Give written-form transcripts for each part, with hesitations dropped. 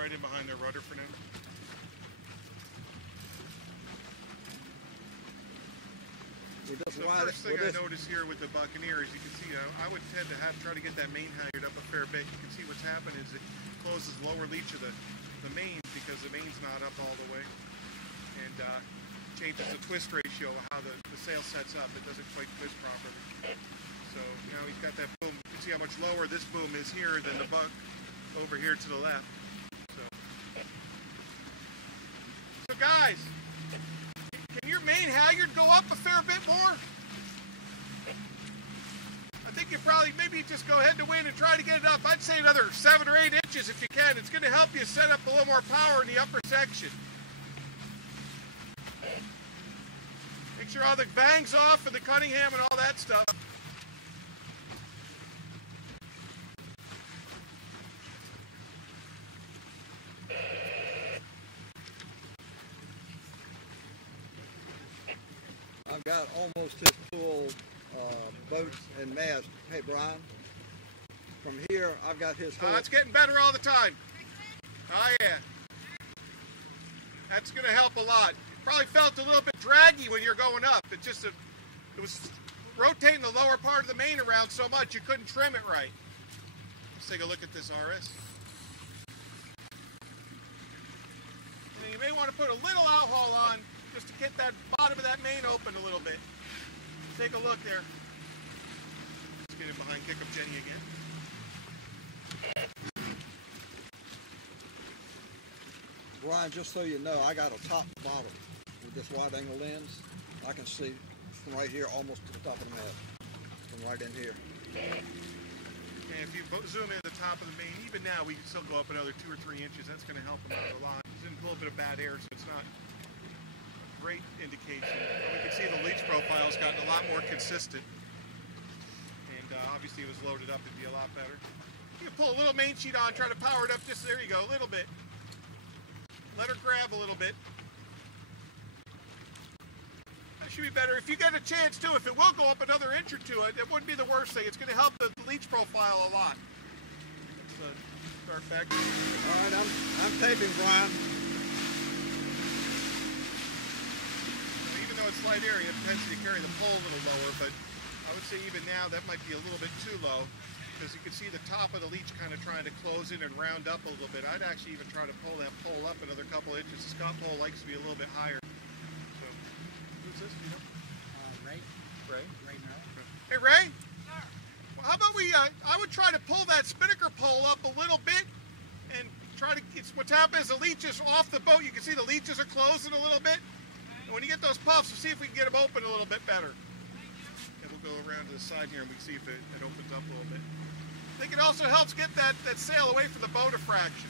right in behind their rudder for now. The first thing I notice here with the Buccaneer is you can see I would tend to try to get that main halyard up a fair bit. You can see what's happened is it closes the lower leach of the main because the main's not up all the way, and changes the twist ratio of how the sail sets up. It doesn't quite twist properly. So now he's got that boom. You can see how much lower this boom is here than the buck over here to the left. So guys, can your main halyard go up a fair bit more? I think you probably maybe just go ahead to wind and try to get it up. I'd say another 7 or 8 inches if you can. It's going to help you set up a little more power in the upper section. Make sure all the bangs off and the Cunningham and all that stuff. I've got almost his full boat and mast. Hey, Brian, from here, I've got his whole... It's getting better all the time. Oh, yeah. That's going to help a lot. Probably felt a little bit draggy when you're going up. It was rotating the lower part of the main around so much you couldn't trim it right. Let's take a look at this RS. And you may want to put a little outhaul on just to get that bottom of that main open a little bit. Take a look there. Let's get it behind, kick up Jenny again. Brian, just so you know, I got a top and bottom with this wide angle lens. I can see from right here almost to the top of the mast, from right in here. And if you zoom in at the top of the main, even now we can still go up another 2 or 3 inches. That's going to help them out a lot. There's a little bit of bad air, so it's not a great indication. But we can see the leach profile's gotten a lot more consistent. And obviously if it was loaded up, it'd be a lot better. You can pull a little main sheet on, try to power it up just, there you go, a little bit. Let her grab a little bit. That should be better. If you get a chance too, if it will go up another inch or two, it wouldn't be the worst thing. It's going to help the leach profile a lot. Let's start back. All right, I'm taping, Brian. Even though it's light area, it tends to carry the pole a little lower, but I would say even now that might be a little bit too low, because you can see the top of the leach kind of trying to close in and round up a little bit. I'd actually even try to pull that pole up another couple inches. The Scott pole likes to be a little bit higher. So, who's this? You know? Ray. Ray? Ray Merrill. Hey, Ray? Sir. Well, how about I would try to pull that spinnaker pole up a little bit and try to, what's happening is the leech is off the boat. You can see the leeches are closing a little bit. Okay. And when you get those puffs, we'll see if we can get them open a little bit better. And we'll go around to the side here and we can see if it opens up a little bit. I think it also helps get that sail away from the bow diffraction.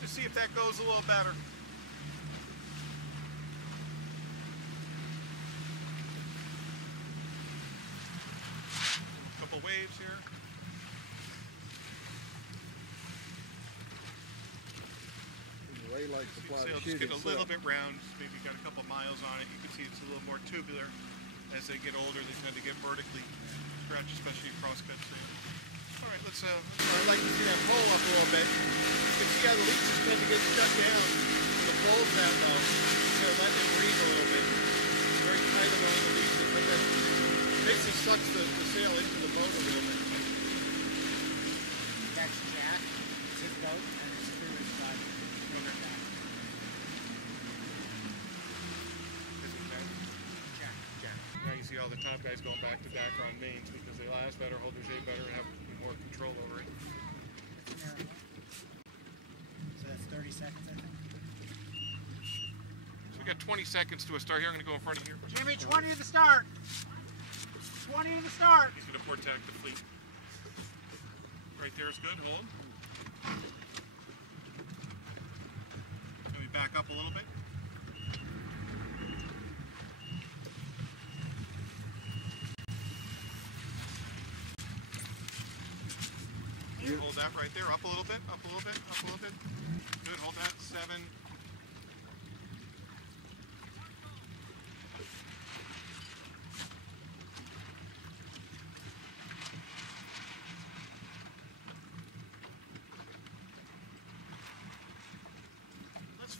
Just see if that goes a little better. Couple waves here. Ray likes to fly the Sail's just getting a little bit round, maybe got a couple miles on it. You can see it's a little more tubular. As they get older, they tend to get vertically stretched, especially crosscut sails. All right, let's. I'd like to see that pole up a little bit. You can see how the leeches tend to get shut down. The pole's that low. So let it breathe a little bit. It's very tight along the leeches, but that basically sucks the sail into the boat a little bit. That's Jack. It's his boat, and his crew is driving. Now you see all the top guys going back to back on mains because they last better, hold their shape better, and have more control over it. So that's 30 seconds, I think. So we got 20 seconds to a start here. I'm going to go in front of here. Jimmy, 20 to the start. 20 to the start. He's going to protect the fleet. Right there is good. Hold. Can we back up a little bit? Hold that right there. Up a little bit. Up a little bit. Up a little bit. Good. Hold that. 7.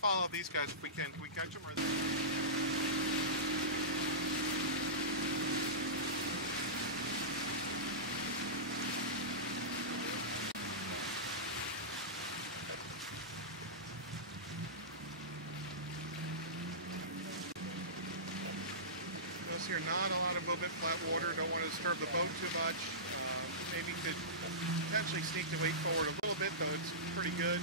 follow these guys if we can. Can we catch them? Here, not a lot of movement, flat water. Don't want to disturb the boat too much. Maybe could potentially sneak the weight forward a little bit, though it's pretty good.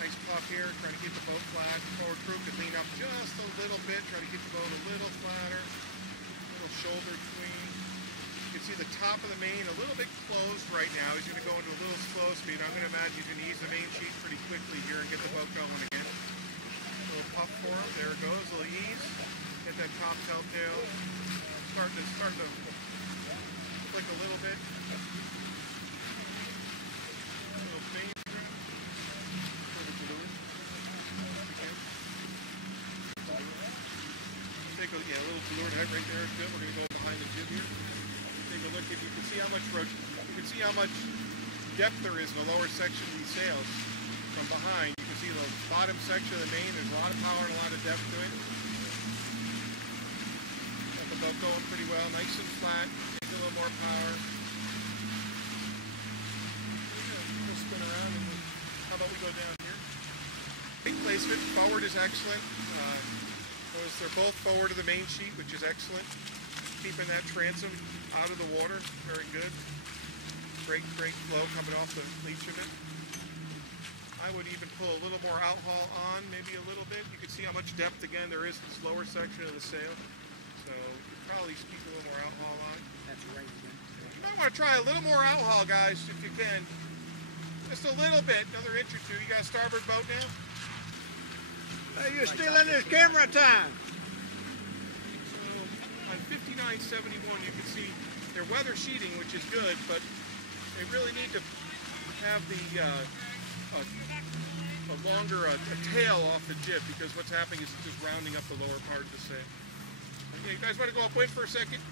Nice puff here, trying to keep the boat flat. Forward crew could lean up just a little bit, try to keep the boat a little flatter. A little shoulder tween. You can see the top of the main a little bit closed right now. He's going to go into a little slow speed. I'm going to imagine he's going to ease the main sheet pretty quickly here and get the boat going again. A little puff for him. There it goes. A little ease. Get that top telltale. Starting to flick a little bit. A little main trim. A little blue. Take a little blued head right there. Good. We're going to go behind the jib here. Take a look at. You can see how much depth there is in the lower section of these sails from behind. You can see the bottom section of the main. There's a lot of power and a lot of depth to it. Boat going pretty well, nice and flat, needs a little more power. We'll spin around and how about we go down here? Weight placement, forward is excellent. Notice they're both forward of the main sheet, which is excellent. Keeping that transom out of the water, very good. Great flow coming off the leech of it. I would even pull a little more outhaul on, maybe a little bit. You can see how much depth again there is in this lower section of the sail. So you could probably keep a little more outhaul on. That's right. You might want to try a little more outhaul, guys, if you can. Just a little bit, another inch or two. You got a starboard boat now? Hey, you're stealing this camera time. So on 5971, you can see they're weather sheeting, which is good, but they really need to have the a longer tail off the jib, because what's happening is it's just rounding up the lower part of the sail. Okay, you guys want to go upwind for a second?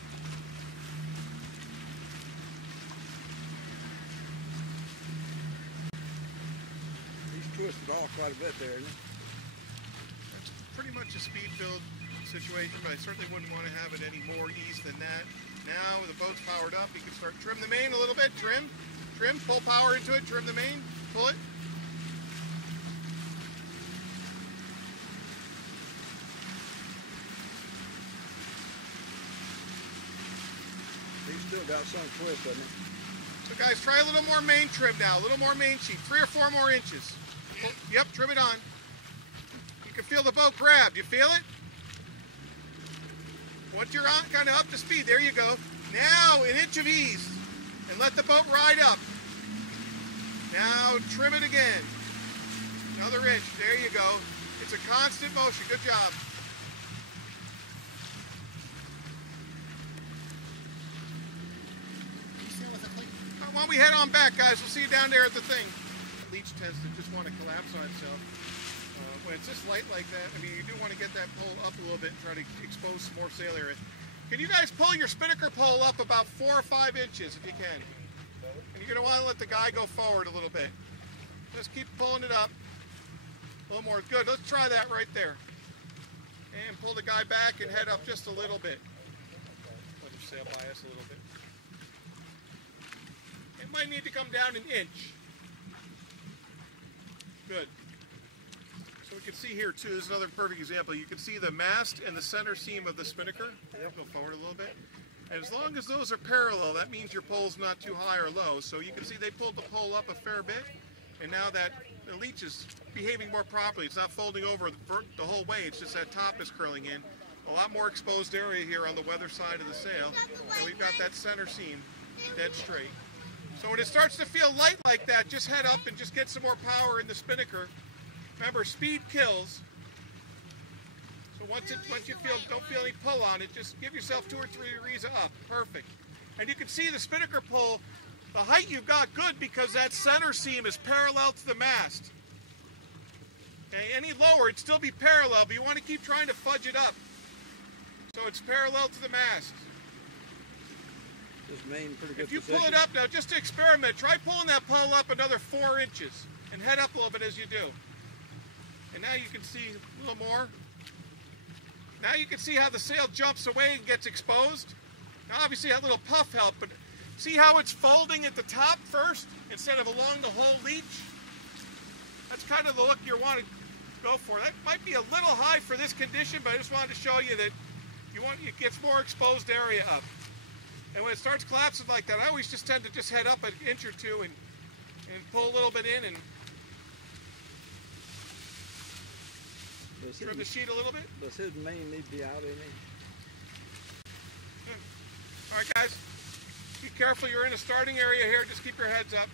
He's twisted off quite a bit there, isn't he? That's pretty much a speed build situation, but I certainly wouldn't want to have it any more ease than that. Now the boat's powered up, you can start trim the main a little bit. Trim, pull power into it, trim the main, pull it. He's still got some twist, doesn't he? So guys, try a little more main trim now, a little more main sheet, 3 or 4 more inches. Yep, trim it on. You can feel the boat grab, you feel it? Once you're on, kind of up to speed, there you go. Now, an inch of ease, and let the boat ride up. Now, trim it again. Another inch, there you go. It's a constant motion, good job. Why don't we head on back, guys? We'll see you down there at the thing. Leech tends to just want to collapse on itself. When it's this light like that, I mean, you do want to get that pole up a little bit and try to expose some more sail area. Can you guys pull your spinnaker pole up about 4 or 5 inches if you can? And you're going to want to let the guy go forward a little bit. Just keep pulling it up. A little more. Good. Let's try that right there. And pull the guy back and head up just a little bit. Let him sail by us a little bit. It might need to come down an inch. Good. So we can see here too, this is another perfect example. You can see the mast and the center seam of the spinnaker. Go forward a little bit. And as long as those are parallel, that means your pole's not too high or low. So you can see they pulled the pole up a fair bit. And now that the leech is behaving more properly. It's not folding over the whole way. It's just that top is curling in. A lot more exposed area here on the weather side of the sail. And we've got that center seam dead straight. So when it starts to feel light like that, just head up and just get some more power in the spinnaker. Remember, speed kills. So once you don't feel any pull on it, just give yourself 2 or 3 degrees up. Perfect. And you can see the spinnaker pull, the height you've got good because that center seam is parallel to the mast. Okay, any lower, it'd still be parallel, but you want to keep trying to fudge it up. So it's parallel to the mast. This main pretty good If you position. pull it up now, just to experiment, try pulling that pole up another 4 inches and head up a little bit as you do. And now you can see a little more. Now you can see how the sail jumps away and gets exposed. Now obviously that little puff helped, but see how it's folding at the top first instead of along the whole leech? That's kind of the look you want to go for. That might be a little high for this condition, but I just wanted to show you that it gets more exposed area up. And when it starts collapsing like that, I always just tend to just head up an inch or two and pull a little bit in and trim the sheet a little bit. Does his mane need to be out any? All right, guys, be careful. You're in a starting area here. Just keep your heads up.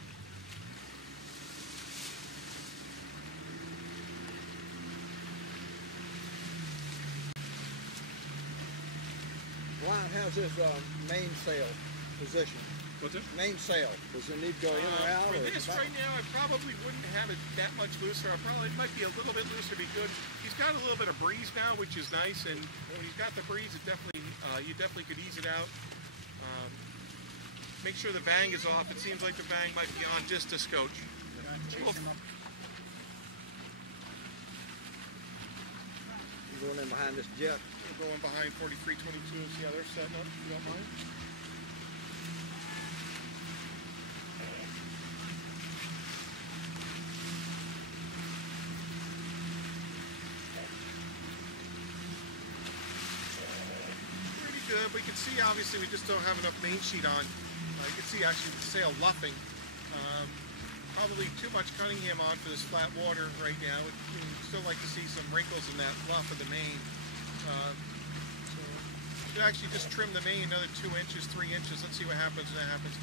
Brian, how's his mainsail position? What's it? Mainsail. Does it need to go in or out? For this right now, I probably wouldn't have it that much looser. It might be a little bit looser, be good. He's got a little bit of breeze now, which is nice, and when he's got the breeze, it definitely you definitely could ease it out. Make sure the vang is off. It seems like the vang might be on just a scotch. You're going in behind this jet. We're going behind 4322 and see how they're setting up, if you don't mind. Pretty good. We can see, obviously, we just don't have enough main sheet on. You can see actually the sail luffing. Probably too much Cunningham on for this flat water right now. We'd still like to see some wrinkles in that luff of the main. So you can actually just trim the main another 2 inches, 3 inches. Let's see what happens when that happens.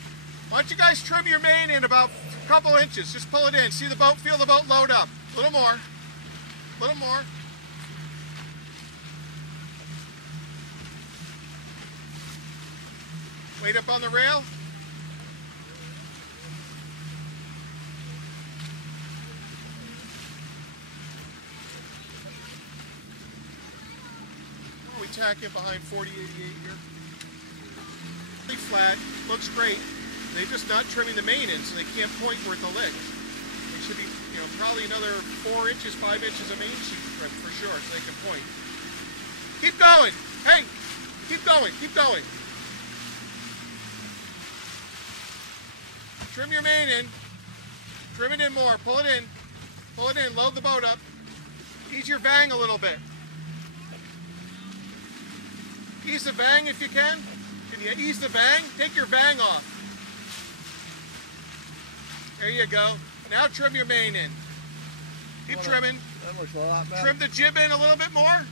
Why don't you guys trim your main in about a couple inches? Just pull it in. See the boat, feel the boat load up. A little more. A little more. Weight up on the rail. We tack it behind 4088 here. Pretty flat, looks great. They're just not trimming the main in, so they can't point where the leg. They should be, probably another 4 inches, 5 inches of main sheet trim for sure, so they can point. Keep going. Hey, keep going. Keep going. Trim your main in. Trim it in more. Pull it in. Pull it in. Load the boat up. Ease your vang a little bit. Ease the vang if you can. Can you ease the vang? Take your vang off. There you go. Now trim your main in. Keep trimming. That looks a lot better. Trim the jib in a little bit more.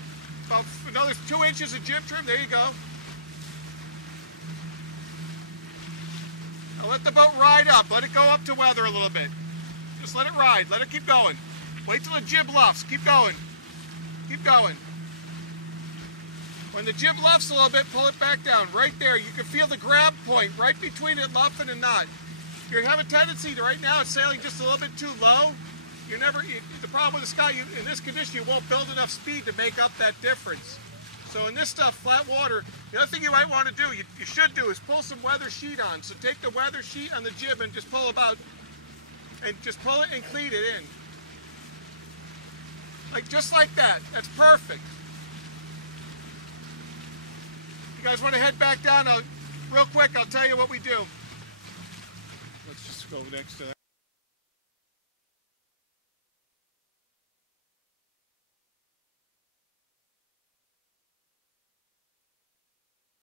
About another 2 inches of jib trim. There you go. Now let the boat ride up. Let it go up to weather a little bit. Just let it ride. Let it keep going. Wait till the jib luffs. Keep going. Keep going. When the jib luffs a little bit, pull it back down. Right there. You can feel the grab point right between it luffing and not. You have a tendency to, right now, it's sailing just a little bit too low. The problem with the sky, in this condition, you won't build enough speed to make up that difference. So in this stuff, flat water, the other thing you might want to do, you should do, is pull some weather sheet on. So take the weather sheet on the jib and just pull about, and just pull it and cleat it in. Just like that. That's perfect. You guys want to head back down? Real quick, I'll tell you what we do. Let's just go next to that.